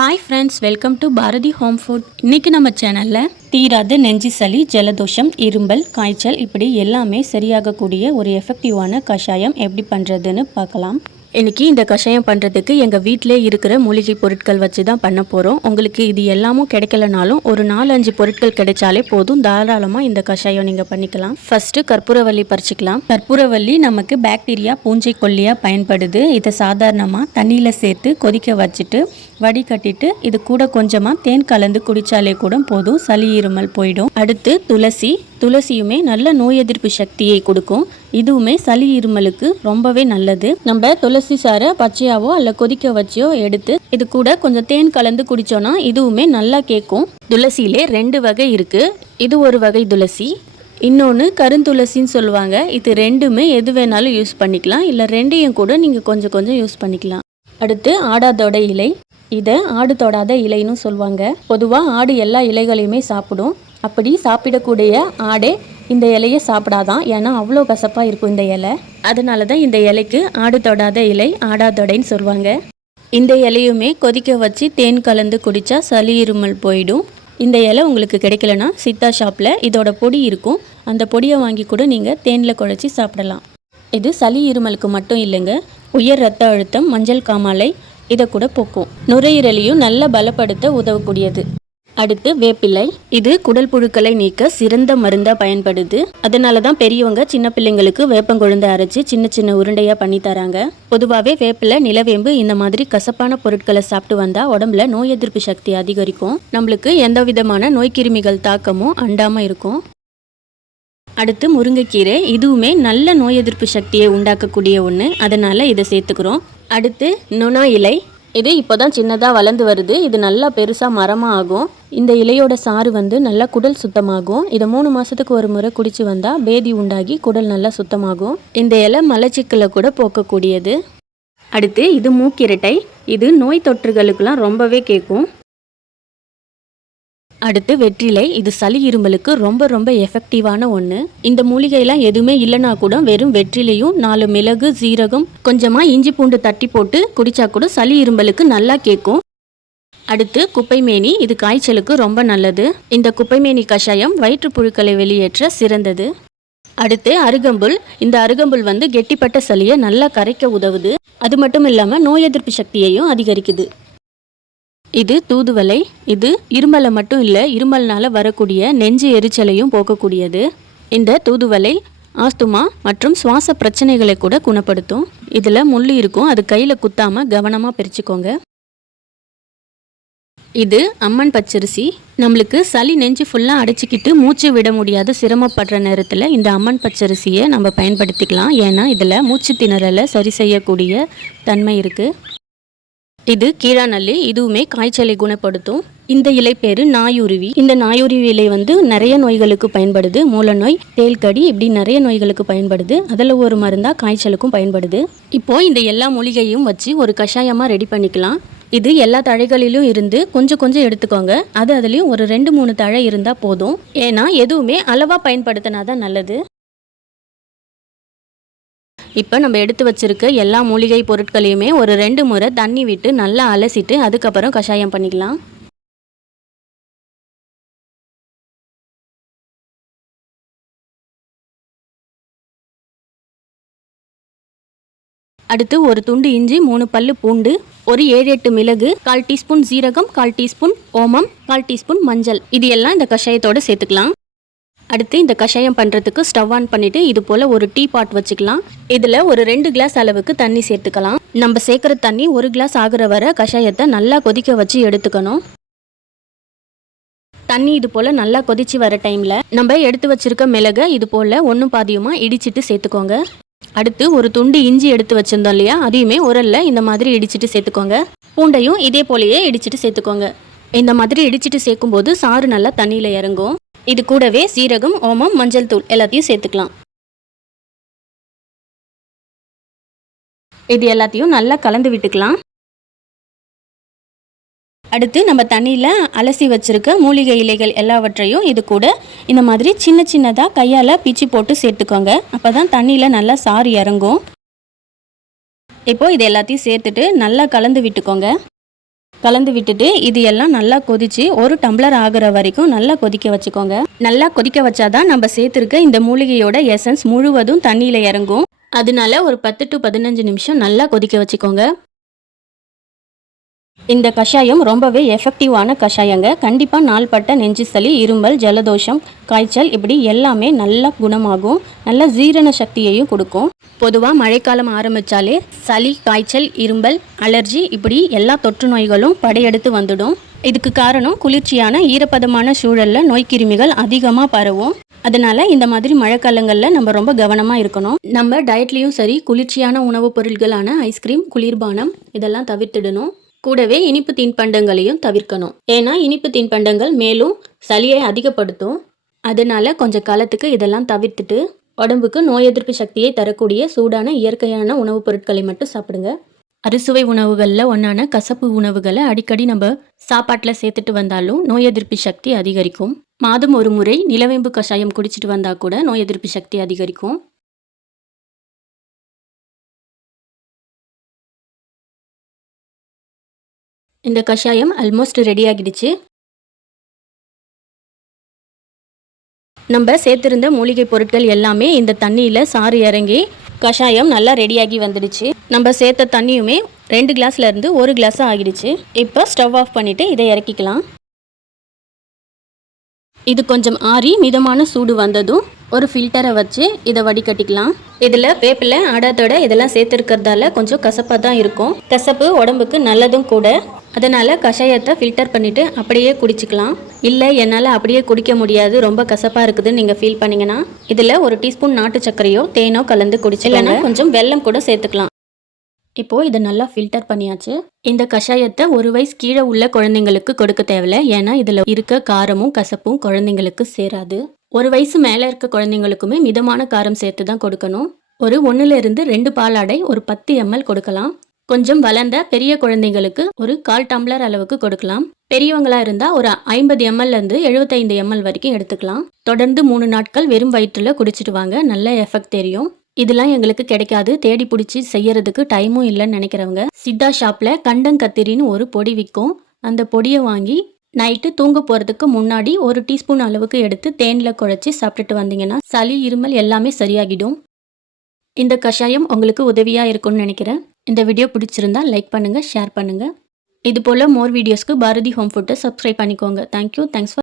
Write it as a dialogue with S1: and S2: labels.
S1: Hi friends welcome to Bharathi home food இன்னைக்கு நம்ம சேனலில் தீராத நெஞ்சு சளி ஜலதோஷம் இரும்பல் காய்ச்சல் இப்படி எல்லாமே சரியாகக்கூடிய ஒரு எஃபெக்டிவான கஷாயம் எப்படி பண்ணுறதுன்னு பார்க்கலாம். இன்னைக்கு இந்த கஷாயம் பண்ணுறதுக்கு எங்கள் வீட்டிலே இருக்கிற மூலிகை பொருட்கள் வச்சு தான் பண்ண போகிறோம் உங்களுக்கு இது எல்லாமும் கிடைக்கலனாலும் ஒரு நாலஞ்சு பொருட்கள் கிடைச்சாலே போதும். தாராளமாக இந்த கஷாயம் நீங்கள் பண்ணிக்கலாம். ஃபஸ்ட்டு கற்பூரவள்ளி பறிச்சுக்கலாம். கற்பூரவள்ளி நமக்கு பாக்டீரியா பூஞ்சை கொல்லியாக பயன்படுது. இதை சாதாரணமாக தண்ணியில் சேர்த்து கொதிக்க வச்சுட்டு வடிகட்டிட்டு இது கூட கொஞ்சமாக தேன் கலந்து குடித்தாலே கூட போதும். சளி இருமல் போயிடும். அடுத்து துளசி. துளசியுமே நல்ல நோய் எதிர்ப்பு சக்தியை கொடுக்கும். இதுவுமே சளி இருமலுக்கு ரொம்பவே நல்லது. நம்ம துளசி சாரை பச்சையாவோ அல்ல கொதிக்க வச்சியோ எடுத்து இது கூட கொஞ்சம் தேன் கலந்து குடிச்சோன்னா இதுவுமே நல்லா கேட்கும் துளசியிலே ரெண்டு வகை இருக்குது இது ஒரு வகை துளசி. இன்னொன்று கருந்துளசின்னு சொல்லுவாங்க. இது ரெண்டுமே எது வேணாலும் யூஸ் பண்ணிக்கலாம். இல்லை ரெண்டையும் கூட நீங்கள் கொஞ்சம் கொஞ்சம் யூஸ் பண்ணிக்கலாம். அடுத்து ஆடாதோட இலை. இதை ஆடு தொடாத இலைன்னு சொல்லுவாங்க. பொதுவாக ஆடு எல்லா இலைகளையுமே சாப்பிடும். அப்படி சாப்பிடக்கூடிய ஆடே இந்த இலையை சாப்பிடாதான் ஏன்னா அவ்வளோ கசப்பாக இருக்கும் இந்த இலை. அதனால தான் இந்த இலைக்கு ஆடு தொடாத இலை ஆடாதொடைன்னு சொல்லுவாங்க. இந்த இலையுமே கொதிக்க வச்சு தேன் கலந்து குடித்தா சளி இருமல் போயிடும். இந்த இலை உங்களுக்கு கிடைக்கலனா சித்தா ஷாப்பில் இதோட பொடி இருக்கும். அந்த பொடியை வாங்கி கூட நீங்கள் தேனில் குழச்சி சாப்பிடலாம். இது சளி இருமலுக்கு மட்டும் இல்லைங்க. உயர் ரத்த அழுத்தம் மஞ்சள் காமாலை இதை கூட போக்கும். நுரையீரலையும் நல்லா பலப்படுத்த உதவக்கூடியது. அடுத்து வேப்பிலை. இது குடல் புழுக்களை நீக்க சிறந்த மருந்தாக பயன்படுது. அதனால தான் பெரியவங்க சின்ன பிள்ளைங்களுக்கு வேப்பங்கொழுந்து அரைச்சி சின்ன சின்ன உருண்டையாக பண்ணி தராங்க. பொதுவாகவே வேப்பிலை நிலவேம்பு இந்த மாதிரி கசப்பான பொருட்களை சாப்பிட்டு வந்தால் உடம்புல நோய் எதிர்ப்பு சக்தி அதிகரிக்கும். நம்மளுக்கு எந்த விதமான நோய்க்கிருமிகள் தாக்கமும் அண்டாமல் இருக்கும். அடுத்து முருங்கைக்கீரை. இதுவுமே நல்ல நோய் எதிர்ப்பு சக்தியை உண்டாக்கக்கூடிய ஒன்று அதனால் இதை சேர்த்துக்கிறோம். அடுத்து நுணா இலை. இது இப்போ தான் சின்னதாக வளர்ந்து வருது. இது நல்லா பெருசாக மரமாக ஆகும் இந்த இலையோட சாறு வந்து நல்லா குடல் சுத்தமாகும். இதை மூணு மாதத்துக்கு ஒரு முறை குடிச்சு வந்தால் பேதி உண்டாகி குடல் நல்லா சுத்தமாகும். இந்த இலை மலச்சிக்கலை கூட போக்கக்கூடியது. அடுத்து இது மூக்கிரட்டை. இது நோய் தொற்றுகளுக்கெல்லாம் ரொம்பவே கேட்கும். அடுத்து வெற்றிலை. இது சளி இருமலுக்கு ரொம்ப ரொம்ப எஃபெக்டிவான ஒன்று இந்த மூலிகையெல்லாம் எதுவுமே இல்லைனா கூட வெறும் வெற்றிலையும் நாலு மிளகு சீரகம் கொஞ்சமாக இஞ்சி பூண்டு தட்டி போட்டு குடிச்சா கூட சளி இருமலுக்கு நல்லா கேட்கும். அடுத்து குப்பைமேனி. இது காய்ச்சலுக்கு ரொம்ப நல்லது. இந்த குப்பைமேனி கஷாயம் வயிற்றுப்புழுக்களை வெளியேற்ற சிறந்தது. அடுத்து அருகம்புல். இந்த அருகம்புல் வந்து கெட்டிப்பட்ட சளியை நல்லா கரைக்க உதவுது. அது மட்டும் இல்லாமல் நோய் எதிர்ப்பு சக்தியையும் அதிகரிக்குது. இது தூதுவளை. இது இருமலை மட்டும் இல்லை இருமல்னால வரக்கூடிய நெஞ்சு எரிச்சலையும் போக்கக்கூடியது. இந்த தூதுவளை ஆஸ்துமா மற்றும் சுவாச பிரச்சனைகளை கூட குணப்படுத்தும். இதில் முள் இருக்கும் அது கையில் குத்தாமல் கவனமாக பிரிச்சுக்கோங்க. இது அம்மன் பச்சரிசி. நம்மளுக்கு சளி நெஞ்சு ஃபுல்லாக அடைச்சிக்கிட்டு மூச்சு விட முடியாத சிரமப்படுற நேரத்தில் இந்த அம்மன் பச்சரிசியை நம்ம பயன்படுத்திக்கலாம். ஏன்னா இதில் மூச்சு திணறலை சரி செய்யக்கூடிய தன்மை இருக்குது இது கீழாநல்லி இதுவுமே காய்ச்சலை குணப்படுத்தும். இந்த இலை பேரு நாயுருவி. இந்த நாயுருவி இலை வந்து நிறைய நோய்களுக்கு பயன்படுது. மூலநோய் தேல்கடி இப்படி நிறைய நோய்களுக்கு பயன்படுது. அதில் ஒரு மருந்தா காய்ச்சலுக்கும் பயன்படுது. இப்போ இந்த எல்லா மூலிகையும் வச்சு ஒரு கஷாயமா ரெடி பண்ணிக்கலாம். இது எல்லா தழைகளிலும் இருந்து கொஞ்சம் கொஞ்சம் எடுத்துக்கோங்க. அது அதுலேயும் ஒரு ரெண்டு மூணு தழை இருந்தால் போதும். ஏன்னா எதுவுமே அளவாக பயன்படுத்தினா தான் நல்லது. இப்போ நம்ம எடுத்து வச்சிருக்க எல்லா மூலிகை பொருட்களையுமே ஒரு ரெண்டு முறை தண்ணி விட்டு நல்லா அலசிட்டு அதுக்கப்புறம் கஷாயம் பண்ணிக்கலாம். அடுத்து ஒரு துண்டு இஞ்சி மூணு பல்லு பூண்டு ஒரு ஏழு எட்டு மிளகு கால் டீஸ்பூன் சீரகம் கால் டீஸ்பூன் ஓமம் கால் டீஸ்பூன் மஞ்சள். இது எல்லாம் இந்த கஷாயத்தோட சேர்த்துக்கலாம். அடுத்து இந்த கஷாயம் பண்ணுறதுக்கு ஸ்டவ் ஆன் பண்ணிவிட்டு இது போல் ஒரு டீ பாட் வச்சுக்கலாம். இதில் ஒரு ரெண்டு கிளாஸ் அளவுக்கு தண்ணி சேர்த்துக்கலாம். நம்ம சேர்க்குற தண்ணி ஒரு கிளாஸ் ஆகிற வரை கஷாயத்தை நல்லா கொதிக்க வச்சு எடுத்துக்கணும். தண்ணி இது போல் நல்லா கொதிச்சு வர டைமில் நம்ம எடுத்து வச்சிருக்க மிளகை இது போல் ஒன்றும் பாதியுமாக இடிச்சிட்டு சேர்த்துக்கோங்க. அடுத்து ஒரு துண்டு இஞ்சி எடுத்து வச்சுருந்தோம் இல்லையா அதையுமே உரல்ல இந்த மாதிரி இடிச்சிட்டு சேர்த்துக்கோங்க. பூண்டையும் இதே போலயே இடிச்சிட்டு சேர்த்துக்கோங்க. இந்த மாதிரி இடிச்சிட்டு சேர்க்கும்போது சாறு நல்லா தண்ணியில் இறங்கும். இது கூடவே சீரகம் ஓமம் மஞ்சள் தூள் எல்லாத்தையும் சேர்த்துக்கலாம். இது எல்லாத்தையும் நல்லா கலந்து விட்டுக்கலாம். அடுத்து நம்ம தண்ணியில் அலசி வச்சுருக்க மூலிகை இலைகள் எல்லாவற்றையும் இது கூட இந்த மாதிரி சின்ன சின்னதாக கையால் பிச்சு போட்டு சேர்த்துக்கோங்க. அப்போ தான் தண்ணியில் நல்லா சாறு இறங்கும். இப்போது இது எல்லாத்தையும் சேர்த்துட்டு நல்லா கலந்து விட்டுக்கோங்க. கலந்து விட்டுட்டு இது எல்லாம் நல்லா கொதிச்சு ஒரு டம்ளர் ஆகுற வரைக்கும் நல்லா கொதிக்க வச்சுக்கோங்க. நல்லா கொதிக்க வச்சாதான் நம்ம சேர்த்துருக்க இந்த மூலிகையோட எசன்ஸ் முழுவதும் தண்ணியில் இறங்கும். அதனால ஒரு பத்து டு பதினஞ்சு நிமிஷம் நல்லா கொதிக்க வச்சுக்கோங்க. இந்த கஷாயம் ரொம்பவே எஃபெக்டிவான கஷாயங்க. கண்டிப்பாக நாள்பட்ட நெஞ்சு சளி இருமல் ஜலதோஷம் காய்ச்சல் இப்படி எல்லாமே நல்லா குணமாகும். நல்ல ஜீரண சக்தியையும் கொடுக்கும். பொதுவாக மழைக்காலம் ஆரம்பித்தாலே சளி காய்ச்சல் இருமல் அலர்ஜி இப்படி எல்லா தொற்று நோய்களும் படையெடுத்து வந்துடும். இதுக்கு காரணம் குளிர்ச்சியான ஈரப்பதமான சூழலில் நோய்க்கிருமிகள் அதிகமாக பரவும். அதனால இந்த மாதிரி மழைக்காலங்களில் நம்ம ரொம்ப கவனமாக இருக்கணும். நம்ம டயட்லேயும் சரி குளிர்ச்சியான உணவுப் பொருட்களான ஐஸ்கிரீம் குளிர்பானம் இதெல்லாம் தவிர்த்திடணும். கூடவே இனிப்பு தின்பண்டங்களையும் தவிர்க்கணும். ஏன்னா இனிப்பு தின்பண்டங்கள் மேலும் சளியை அதிகப்படுத்தும். அதனால கொஞ்ச காலத்துக்கு இதெல்லாம் தவிர்த்துட்டு உடம்புக்கு நோய் எதிர்ப்பு சக்தியை தரக்கூடிய சூடான இயற்கையான உணவுப் பொருட்களை மட்டும் சாப்பிடுங்க. அறுசுவை உணவுகளில் ஒன்றான கசப்பு உணவுகளை அடிக்கடி நம்ம சாப்பாட்டில் சேர்த்துட்டு வந்தாலும் நோய் எதிர்ப்பு சக்தி அதிகரிக்கும். மாதம் ஒரு முறை நிலவேம்பு கஷாயம் குடிச்சிட்டு வந்தால் கூட நோய் எதிர்ப்பு சக்தி அதிகரிக்கும். இந்த கஷாயம் ஆல்மோஸ்ட் ரெடி ஆகிடுச்சு. நம்ம சேர்த்துருந்த மூலிகை பொருட்கள் எல்லாமே இந்த தண்ணியில் சாறு இறங்கி கஷாயம் நல்லா ரெடியாகி வந்துடுச்சு. நம்ம சேர்த்த தண்ணியுமே ரெண்டு கிளாஸ்லேருந்து ஒரு கிளாஸாக ஆகிடுச்சு. இப்போ ஸ்டவ் ஆஃப் பண்ணிவிட்டு இதை இறக்கிக்கலாம். இது கொஞ்சம் ஆறி மிதமான சூடு வந்ததும் ஒரு ஃபில்டரை வச்சு இதை வடிகட்டிக்கலாம். இதில் வேப்பிலை ஆடாத்தோட இதெல்லாம் சேர்த்துருக்கிறதால கொஞ்சம் கசப்பாக தான் இருக்கும். கசப்பு உடம்புக்கு நல்லதும் கூட. அதனால் கஷாயத்தை ஃபில்டர் பண்ணிவிட்டு அப்படியே குடிச்சிக்கலாம். இல்லை என்னால் அப்படியே குடிக்க முடியாது. ரொம்ப கசப்பாக இருக்குதுன்னு நீங்கள் ஃபீல் பண்ணீங்கன்னா இதில் ஒரு டீஸ்பூன் நாட்டு சர்க்கரையோ தேனோ கலந்து குடிச்சிக்கலன்னா கொஞ்சம் வெல்லம் கூட சேர்த்துக்கலாம். இப்போது இதை நல்லா ஃபில்டர் பண்ணியாச்சு. இந்த கஷாயத்தை ஒரு வயசு கீழே உள்ள குழந்தைங்களுக்கு கொடுக்க தேவையில்ல. ஏன்னா இதில் இருக்க காரமும் கசப்பும் குழந்தைங்களுக்கு சேராது. ஒரு வயசு மேலே இருக்க குழந்தைங்களுக்குமே மிதமான காரம் சேர்த்து தான் கொடுக்கணும். ஒரு ஒன்றுலேருந்து ரெண்டு பாலாடை ஒரு பத்து எம்எல் கொடுக்கலாம். கொஞ்சம் வளர்ந்த பெரிய குழந்தைங்களுக்கு ஒரு கால் டம்ளர் அளவுக்கு கொடுக்கலாம். பெரியவங்களா இருந்தா ஒரு ஐம்பது எம்எல்லேருந்து எழுபத்தைந்து எம்எல் வரைக்கும் எடுத்துக்கலாம். தொடர்ந்து மூணு நாட்கள் வெறும் வயிற்றுல குடிச்சிட்டு வாங்க நல்ல எஃபெக்ட் தெரியும். இதெல்லாம் எங்களுக்கு கிடைக்காது தேடி பிடிச்சி செய்யறதுக்கு டைமும் இல்லைன்னு நினைக்கிறவங்க. சித்தா ஷாப்ல கண்டங்கத்திரின்னு ஒரு பொடி விற்கும் அந்த பொடியை வாங்கி நைட்டு தூங்க போகிறதுக்கு முன்னாடி ஒரு டீஸ்பூன் அளவுக்கு எடுத்து தேனில் குழச்சி சாப்பிட்டுட்டு வந்தீங்கன்னா சளி இருமல் எல்லாமே சரியாகிடும். இந்த கஷாயம் உங்களுக்கு உதவியாக இருக்கும்னு நினைக்கிறேன். இந்த வீடியோ பிடிச்சிருந்தா லைக் பண்ணுங்கள் ஷேர் பண்ணுங்கள் இது போல் மோர் வீடியோஸ்க்கு பாரதி ஹோம் ஃபுட்டை சப்ஸ்கிரைப் பண்ணிக்கோங்க. Thank you thanks for